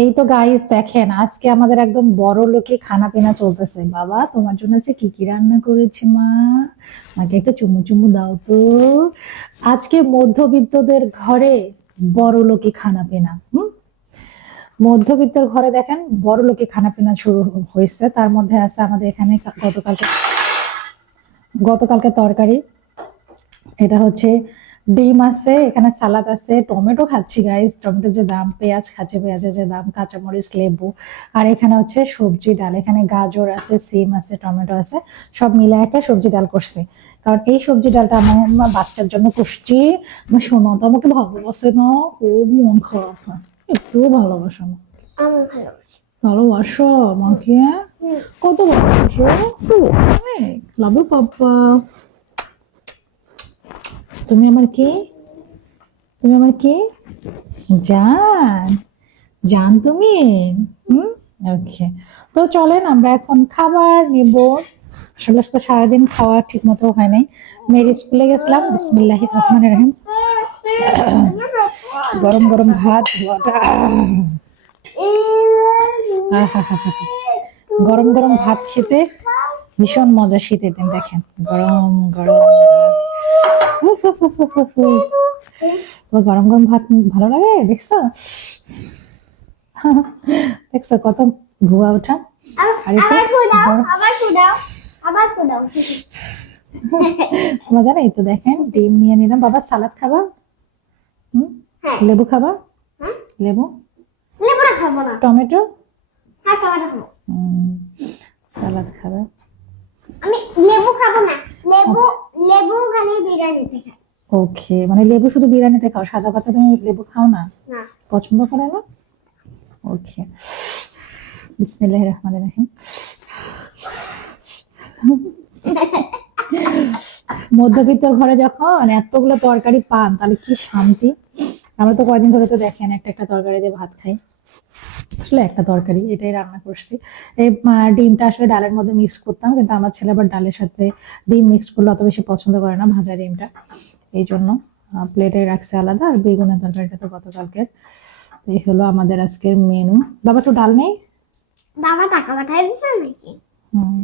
এই তো গাইস দেখেন আজকে আমাদের একদম বড় লোকে খানা পিনা চলতেছে। বাবা তোমার জন্য আজকে কি কি রান্না করেছে মা? মাকে একটা চুমু চুমু দাও তো। আজকে মধ্যবিত্তদের ঘরে বড় লোকে খানা পিনা। মধ্যবিত্তর ঘরে দেখেন বড় লোকে খানা পিনা শুরু হয়েছে। তার মধ্যে আছে আমাদের এখানে গতকালকে গতকালকে তরকারি। এটা হচ্ছে ডিম আছে, এখানে সালাদ আছে, টমেটো খাচ্ছি গাইস, টমেটো যে দাম, পেঁয়াজ খাচ্ছি, পেঁয়াজের যে দাম, কাঁচামরিচ, লেবু। আর এখানে হচ্ছে সবজি ডাল, এখানে গাজর আছে, সিম আছে, টমেটো আছে, সব মিলে একটা সবজি ডাল করছি। কারণ এই সবজি ডালটা আমার বাচ্চার জন্য করছি। আমার সোনা তো আমাকে ভালোবাসে না, খুব মন খারাপ হয়। একটু ভালোবাসো না? আমি ভালোবাসি। ভালোবাসো আমাকে? কত ভালোবাসো? অনেক লাভ পাপা। তুমি আমার কি? তুমি আমার কি? জান? জান তুমি? হুম। ওকে, তো চলেন আমরা এখন খাবার নিব। আসলে আজকে সারাদিন খাওয়া ঠিক মতো হয় নাই। মেয়ের স্কুলে গেছিলাম, বিসমিল্লাহির রহমানির রহিম। গরম গরম ভাত, গরম গরম ভাত খেতে ভীষণ মজা শীতের দিন। দেখেন গরম গরম ভাত। তোমার গরম গরম ভাত ভালো লাগে? দেখছো? দেখছো কত ধোয়া ওঠা। আর এতে মজা নেই তো। দেখেন ডিম নিয়ে নিলাম। বাবা সালাদ খাবা? হুম। হ্যাঁ। লেবু খাবা? হ্যাঁ? লেবু? লেবুটা খাবো না। টমেটো? হ্যাঁ, টমেটো খাবো। সালাদ খাবে? আমি লেবু খাবো না। লেবু আচ্ছা। লেবু খালি বিরিয়ানিতে খাই। ওকে, মানে লেবু শুধু বিরিয়ানিতে খাও, সাদা পাতা তুমি লেবু খাও না? না। পছন্দ করে না? ওকে, বিসমিল্লাহির রহমানির রহিম। মধ্যবিত্তর ঘরে যখন এতগুলো তরকারি পান তাহলে কি শান্তি। আমরা তো কয়দিন ধরে তো দেখেন একটা একটা তরকারি দিয়ে ভাত খাই। আসলে একটা তরকারি এটাই রান্না করছি। এই ডিমটা আসলে ডালের মধ্যে মিক্স করতাম, কিন্তু আমার ছেলে আবার ডালের সাথে ডিম মিক্স করলে অত বেশি পছন্দ করে না, ভাজা ডিমটা। এই জন্য প্লেটে রাখছে আলাদা। আর বেগুনের তরকারিটা তো গতকালকের। এই হলো আমাদের আজকের মেনু। বাবা তো ডাল নেই? বাবা টাকা পাঠাই দিছে নাকি? হুম।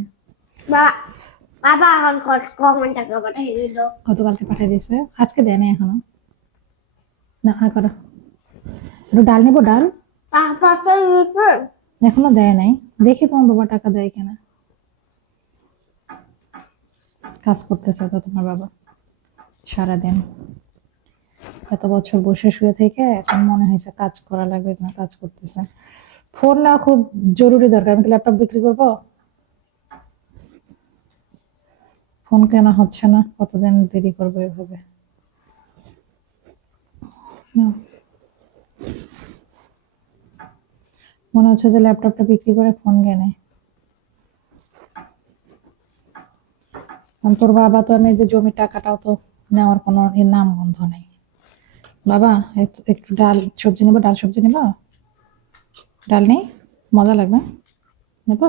বাবা এখন কখন টাকা পাঠাই দিল? গতকালকে পাঠিয়ে দিয়েছে, আজকে দেয় না এখনো। না আর করো, একটু ডাল নেবো। ডাল টাকা পাঠাই দিছে? এখনো দেয় নাই। দেখি তোমার বাবা টাকা দেয় কিনা। কাজ করতেছে তো তোমার বাবা সারাদিন। এত বছর বসে শুয়ে থেকে এখন মনে হয়েছে কাজ করা লাগবে, যেন কাজ করতেছে। ফোন না খুব জরুরি দরকার। আমি কি ল্যাপটপ বিক্রি করবো? ফোন কেনা হচ্ছে না, কতদিন দেরি করবো এভাবে। না, মনে হচ্ছে যে ল্যাপটপটা বিক্রি করে ফোন কেনে। কারণ তোর বাবা তো, আমি যে জমির টাকাটাও তো নেওয়ার কোনো নাম গন্ধ নেই। বাবা একটু একটু ডাল সবজি নেবো, ডাল সবজি নেবো। ডাল নেই? মজা লাগবে, নেবো।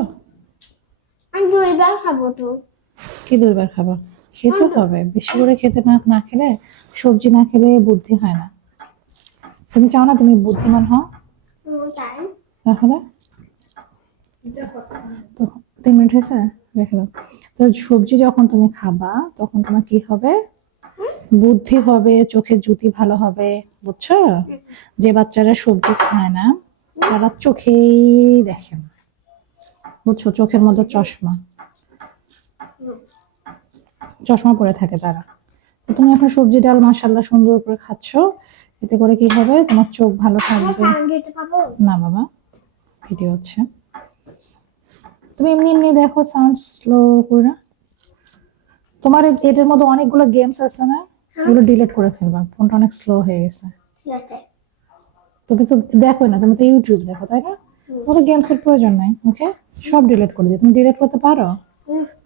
আমি 2 বার খাবো তো। কি 2 বার খাবো? খেতে হবে বেশি করে। খেতে না না খেলে, সবজি না খেলে বুদ্ধি হয় না। তুমি চাও না তুমি বুদ্ধিমান হও? তাই তাহলে তো 3 মিনিট হয়েছে, রেখে দাও। তো সবজি যখন তুমি খাবা তখন তোমার কি হবে? বুদ্ধি হবে, চোখের জ্যোতি ভালো হবে, বুঝছো? যে বাচ্চারা সবজি খায় না তারা চোখেই দেখে না, বুঝছো? চোখের মধ্যে চশমা চশমা পরে থাকে তারা। তো তুমি এখন সবজি ডাল মাশাআল্লাহ সুন্দর করে খাচ্ছো, এতে করে কি হবে? তোমার চোখ ভালো থাকবে। না বাবা, ভিডিও হচ্ছে। তুমি এমনি এমনি দেখো, সাউন্ড স্লো করে। তোমার এটার মধ্যে অনেকগুলো গেমস আছে না, এগুলো ডিলিট করে ফেলবা, ফোনটা অনেক স্লো হয়ে গেছে। তুমি তো দেখো না, তুমি তো ইউটিউব দেখো তাই না? তোমার তো গেমস এর প্রয়োজন নাই। ওকে, সব ডিলিট করে দিই। তুমি ডিলিট করতে পারো?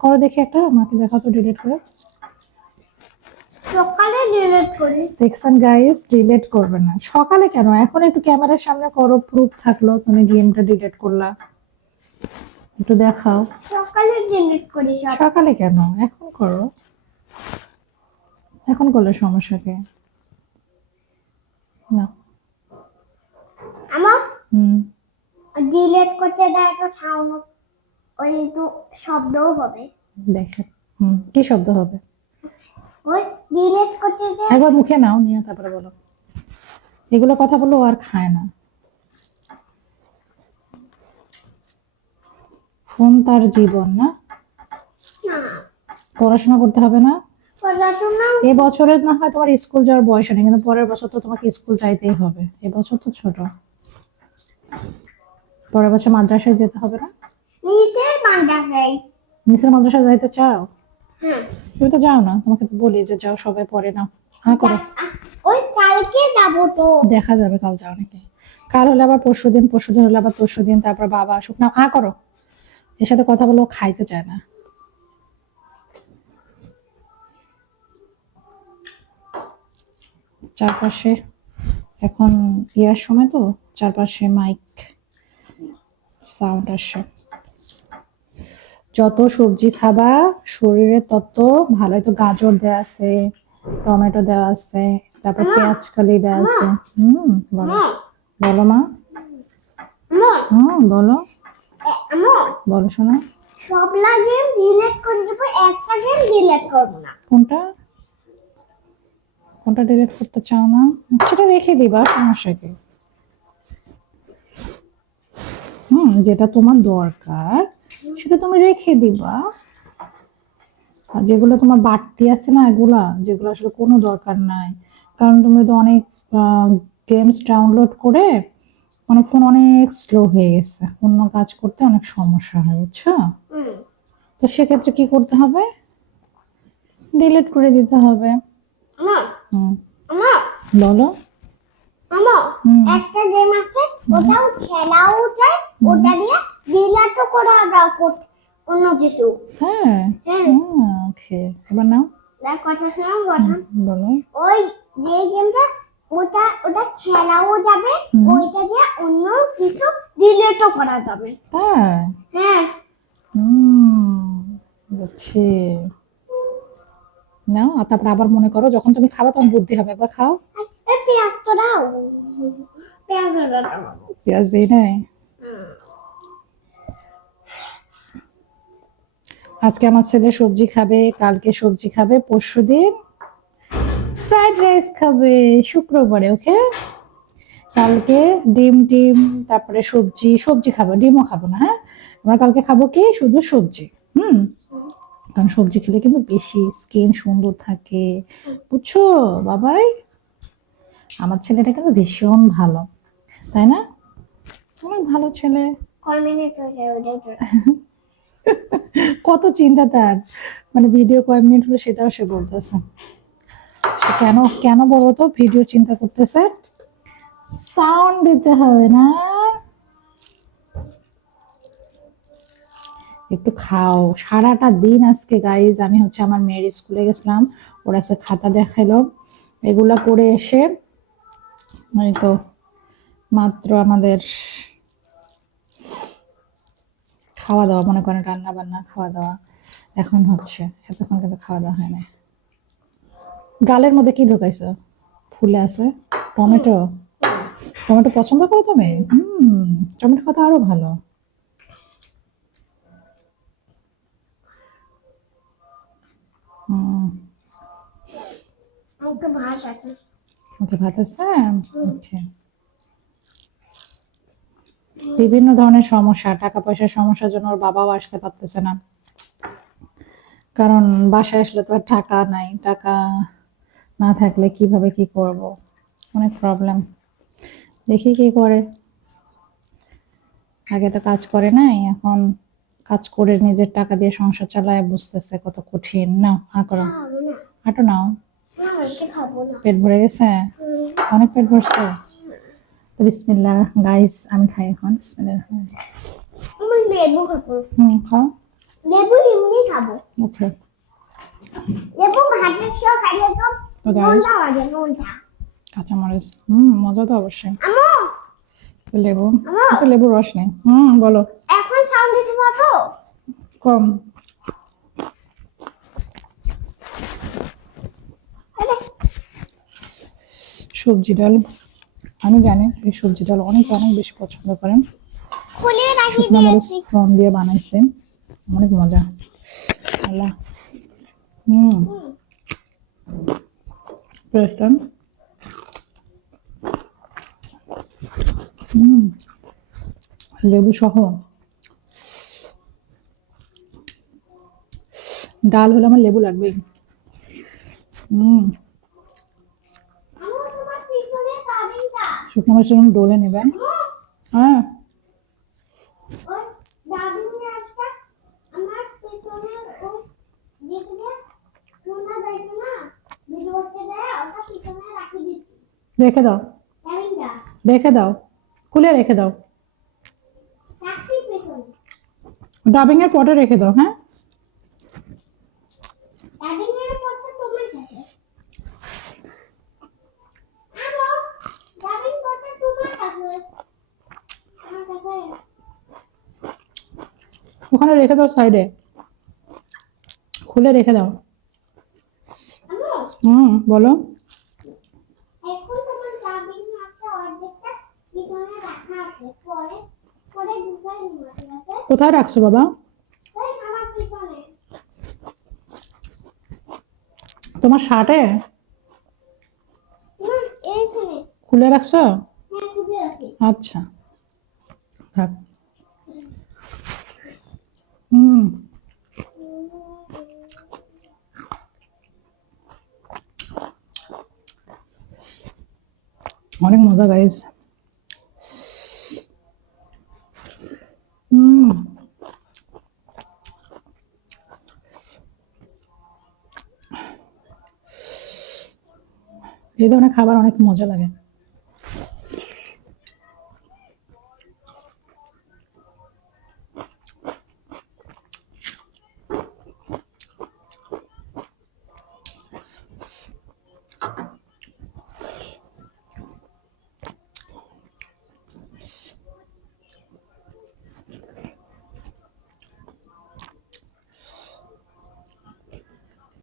করো দেখি একটা, আমাকে দেখাও তো ডিলিট করে। সকালে ডিলিট করি। দেখছেন গাইস, ডিলিট করবে না সকালে। কেন? এখন একটু ক্যামেরার সামনে করো, প্রুফ থাকলো তুমি গেমটা ডিলিট করলা। একটু দেখাও। সকালে ডিলিট করি সব। সকালে কেন? এখন করো। এখন করলে সমস্যা কি? না। আমা হুম। ডিলিট করতে দেয় তো সাউন্ড ওই একটু শব্দও হবে। দেখেন কি শব্দ হবে? ওই ডিলিট করতে দেয়। একবার মুখে নাও, নিয়ে তারপরে বলো। এগুলো কথা বললো ও আর খায় না। ফোন তার জীবন না? না পড়াশোনা করতে হবে না? পড়াশোনা এ বছরে না হয় তোমার স্কুল যাওয়ার বয়স নেই, কিন্তু পরের বছর তো তোমাকে স্কুল যাইতেই হবে। এবছর তো ছোট, পরের বছর মাদ্রাসায় যেতে হবে না? নিচের মাদ্রাসায়। নিচের মাদ্রাসায় যাইতে চাও? হ্যাঁ তুমি তো যাও না, তোমাকে তো বলি যে যাও, সবাই পড়ে না। হ্যাঁ করো, ওই কালকে যাবো তো। দেখা যাবে কাল যাও নাকি। কাল হলে আবার পরশুদিন, পরশুদিন হলে আবার তরশুদিন, তারপর বাবা আসুক না। হ্যাঁ করো, এর সাথে কথা বলো, ও খাইতে চায় না। চারপাশে এখন ইয়ার সময় তো, চারপাশে মাইক সাউন্ড আসে। যত সবজি খাবা শরীরে তত ভালো। তো গাজর দেওয়া আছে, টমেটো দেওয়া আছে, তারপর পেঁয়াজ কলি দেওয়া আছে। বলো বলো মা। বলো বলো শোনা। সব গেম ডিলিট করে দেবো, একটা গেম ডিলিট করবো না। কোনটা কোনটা ডিলিট করতে চাও না? সেটা রেখে দিবা, সমস্যা কি? যেটা তোমার দরকার সেটা তুমি রেখে দিবা। আর যেগুলো তোমার বাড়তি আছে না, এগুলা যেগুলো আসলে কোনো দরকার নাই, কারণ তুমি তো অনেক গেমস ডাউনলোড করে অনেক ফোন অনেক স্লো হয়ে গেছে, অন্য কাজ করতে অনেক সমস্যা হয়, বুঝছো? তো সেক্ষেত্রে কি করতে হবে? ডিলিট করে দিতে হবে। হুম বলো। একটা গেম আছে, ওটাও খেলাও যায়, ওটা দিয়ে ডিলিটও করা যায়, অন্য কিছু। হ্যাঁ ওকে, এবার নাও দেখ কথা শোনাও কথা। বলো। ওই যে গেমটা, ওটা ওটা খেলাও যাবে, ওইটা দিয়ে অন্য কিছু ডিলিটও করা যাবে। তাই? হ্যাঁ বুঝছি। নাও, আর তারপর আবার মনে করো যখন তুমি খাবা তখন বুদ্ধি হবে, একবার খাও। এই পেঁয়াজ তো দাও, পেঁয়াজ দাও। পেঁয়াজ দিই নাই। আজকে আমার ছেলে সবজি খাবে, কালকে সবজি খাবে, পরশুদিন ফ্রাইড রাইস খাবে, শুক্রবারে ওকে। কালকে ডিম টিম, তারপরে সবজি সবজি খাবো, ডিমও খাবো না। হ্যাঁ, আমরা কালকে খাবো কি শুধু সবজি। কারণ সবজি খেলে কিন্তু বেশি স্কিন সুন্দর থাকে, বুঝছো বাবাই? আমার ছেলেটা কিন্তু ভীষণ ভালো, তাই না? অনেক ভালো ছেলে। কয় মিনিট হয়েছে ওটা? কত চিন্তা তার, মানে ভিডিও কয় মিনিট হলো সেটাও সে বলতেছে। সে কেন কেন বলো তো ভিডিও চিন্তা করতেছে? সাউন্ড দিতে হবে না, একটু খাও। সারাটা দিন আজকে গাইজ আমি হচ্ছে আমার মেয়ের স্কুলে গেছিলাম, ওরা সে খাতা দেখাইলো, এগুলা করে এসে এই তো মাত্র আমাদের খাওয়া দাওয়া, মনে করেন রান্না বান্না খাওয়া দাওয়া এখন হচ্ছে, এতক্ষণ কিন্তু খাওয়া দাওয়া হয় না। গালের মধ্যে কি ঢুকাইছো? ফুলে আছে টমেটো। টমেটো পছন্দ করো তুমি? টমেটো খাওয়া আরো ভালো। আমাকে ভাত আছে। ওকে ভাত আছে। ওকে। বিভিন্ন ধরনের সমস্যা, টাকা পয়সার সমস্যার জন্য ওর বাবাও আসতে পারতেছে না, কারণ বাসায় আসলে তো আর টাকা নাই, টাকা না থাকলে কিভাবে কি করব, অনেক প্রবলেম। দেখি কি করে, আগে তো কাজ করে নাই, এখন কাজ করে নিজের টাকা দিয়ে সংসার চালায়, বুঝতেছে কত কঠিন। না করো, হাঁটো নাও। পেট ভরে গেছে? অনেক পেট ভরছে তো বিসমিল্লাহ গাইস, আমি খাই এখন। বিসমিল্লাহ। আমি লেবু খাবো। খাও। লেবু এমনি খাবো। ওকে। লেবু ভাতের সাথে খাইলে তো তো গাইস, মজা লাগে, মজা। কাঁচামরিচ মজা তো অবশ্যই। আম্মু লেবু, লেবুর রস নেই। বলো। এখন সাউন্ড দিতে পারবো? কম। সবজি ডাল, আমি জানি এই সবজি ডাল অনেক অনেক বেশি পছন্দ করেন, খুলে রাখি শুকনো মরিচ দিয়েছি। ফোড়ন দিয়ে বানাইছে, অনেক মজা। আল্লাহ, টেস্টটা লেবু সহ ডাল হলে আমার লেবু লাগবেই। আমি তোমার পিছনে দাবিটা শুকনো মরিচ এরকম ডলে নেবেন। হ্যাঁ, ওই দাবিনে একটা আমার পিছনে ওই যেখানে সোনা দেখো না ভিডিওতে দেয় ওটা পিছনে রাখি দিচ্ছি রেখে দাও, দাবিটা রেখে দাও, খুলে রেখে দাও, রাখি পিছনে ডাবিং এর পটে রেখে দাও। হ্যাঁ, দাবিনের পথে তোমার কাছে আমো দাবিন পথে তোমার কাছে আমার কাছে ওখানে রেখে দাও, সাইডে খুলে রেখে দাও। আমো বলো। এখন তোমার দাবিন একটা অর্ধেকটা পিছনে রাখা আছে পরে পরে দুপাই নিয়ে আছে কোথায় রাখছো বাবা? ওই আমার পিছনে তোমার শার্টে না এইখানে খুলে রাখছো? হ্যাঁ খুলে রাখি আচ্ছা, থাক। অনেক মজা গাইজ। এই ধরনের খাবার অনেক মজা লাগে।